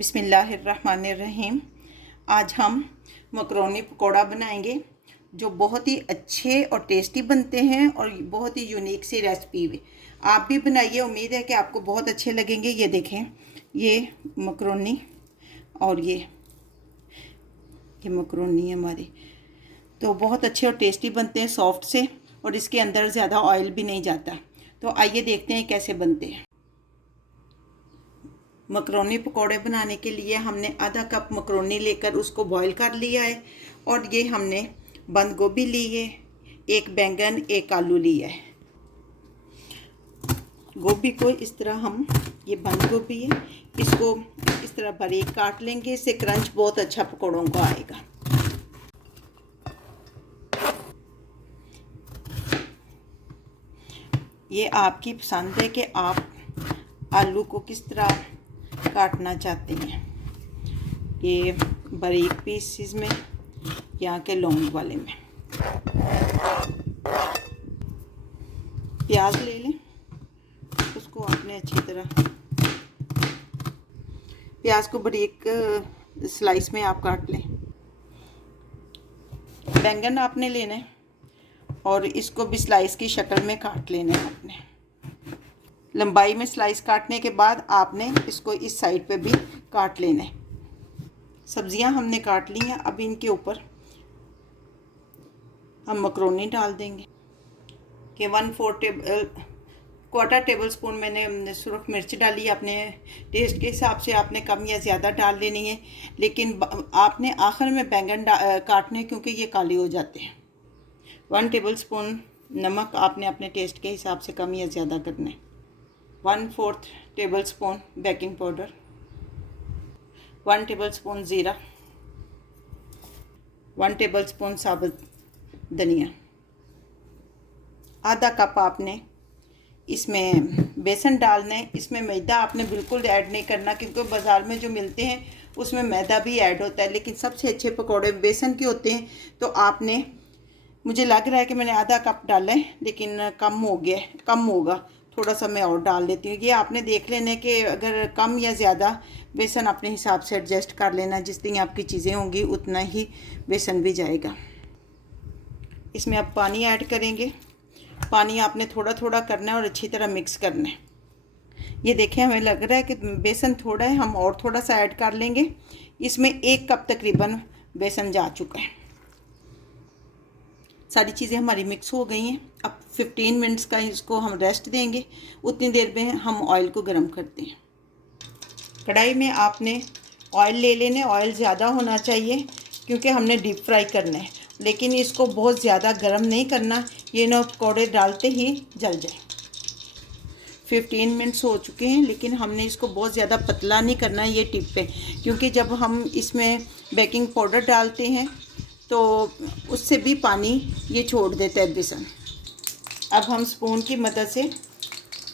बिस्मिल्लाहिर्रहमानिर्रहीम। आज हम मकरोनी पकौड़ा बनाएंगे जो बहुत ही अच्छे और टेस्टी बनते हैं और बहुत ही यूनिक सी रेसिपी भी। आप भी बनाइए, उम्मीद है कि आपको बहुत अच्छे लगेंगे। ये देखें, ये मकरोनी और ये मकरोनी है हमारी, तो बहुत अच्छे और टेस्टी बनते हैं, सॉफ्ट से, और इसके अंदर ज़्यादा ऑयल भी नहीं जाता। तो आइए देखते हैं कैसे बनते हैं। मकरोनी पकौड़े बनाने के लिए हमने आधा कप मकरोनी लेकर उसको बॉईल कर लिया है, और ये हमने बंद गोभी ली है, एक बैंगन, एक आलू लिया है। गोभी को इस तरह हम, ये बंद गोभी है, इसको इस तरह बारीक काट लेंगे, इससे क्रंच बहुत अच्छा पकौड़ों को आएगा। ये आपकी पसंद है कि आप आलू को किस तरह काटना चाहते हैं, ये बारीक पीसेस में या के लॉन्ग वाले में। प्याज ले लें, उसको आपने अच्छी तरह, प्याज को बारीक स्लाइस में आप काट लें। बैंगन आपने लेना है और इसको भी स्लाइस की शक्ल में काट लेना है आपने। लंबाई में स्लाइस काटने के बाद आपने इसको इस साइड पे भी काट लेना है। सब्जियां हमने काट ली हैं, अब इनके ऊपर हम मकरोनी डाल देंगे कि 1/4 टेबल स्पून मैंने सुरख मिर्च डाली। अपने टेस्ट के हिसाब से आपने कम या ज़्यादा डाल लेनी है, लेकिन आपने आखिर में बैंगन काटने, क्योंकि ये काले हो जाते हैं। 1 टेबल स्पून नमक आपने अपने टेस्ट के हिसाब से कम या ज़्यादा करना है। 1/4 table spoon baking powder, 1 table spoon ज़ीरा, 1 टेबल स्पून साबुत धनिया, आधा कप आपने इसमें बेसन डालना है। इसमें मैदा आपने बिल्कुल ऐड नहीं करना, क्योंकि बाज़ार में जो मिलते हैं उसमें मैदा भी ऐड होता है, लेकिन सबसे अच्छे पकौड़े बेसन के होते हैं। तो आपने, मुझे लग रहा है कि मैंने आधा कप डाला है, लेकिन कम हो गया, कम होगा, थोड़ा सा मैं और डाल लेती हूँ। ये आपने देख लेना कि अगर कम या ज़्यादा बेसन अपने हिसाब से एडजस्ट कर लेना। जितनी आपकी चीज़ें होंगी उतना ही बेसन भी जाएगा। इसमें अब पानी ऐड करेंगे। पानी आपने थोड़ा थोड़ा करना है और अच्छी तरह मिक्स करना है। ये देखें, हमें लग रहा है कि बेसन थोड़ा है, हम और थोड़ा सा ऐड कर लेंगे। इसमें 1 कप तकरीबन बेसन जा चुका है। सारी चीज़ें हमारी मिक्स हो गई हैं। अब 15 मिनट्स का इसको हम रेस्ट देंगे। उतनी देर में हम ऑयल को गर्म करते हैं। कढ़ाई में आपने ऑयल ले लेने, ऑयल ज़्यादा होना चाहिए क्योंकि हमने डीप फ्राई करना है, लेकिन इसको बहुत ज़्यादा गर्म नहीं करना, ये ना पकौड़े डालते ही जल जाए। 15 मिनट्स हो चुके हैं, लेकिन हमने इसको बहुत ज़्यादा पतला नहीं करना, ये टिप पे, क्योंकि जब हम इसमें बेकिंग पाउडर डालते हैं तो उससे भी पानी ये छोड़ देता है बेसन। अब हम स्पून की मदद से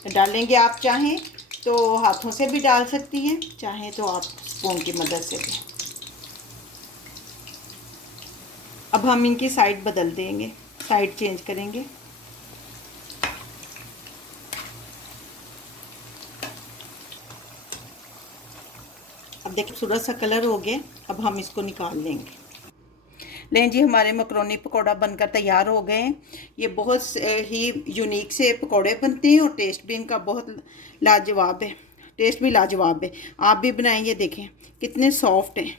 डालेंगे। आप चाहें तो हाथों से भी डाल सकती हैं, चाहें तो आप स्पून की मदद से भी। अब हम इनकी साइड बदल देंगे, साइड चेंज करेंगे। अब देखिए खूबसूरत सा कलर हो गया। अब हम इसको निकाल लेंगे। लें जी, हमारे मकरोनी पकौड़ा बनकर तैयार हो गए हैं। ये बहुत ही यूनिक से पकौड़े बनते हैं और टेस्ट भी इनका बहुत लाजवाब है, टेस्ट भी लाजवाब है। आप भी बनाएंगे, देखें कितने सॉफ्ट हैं।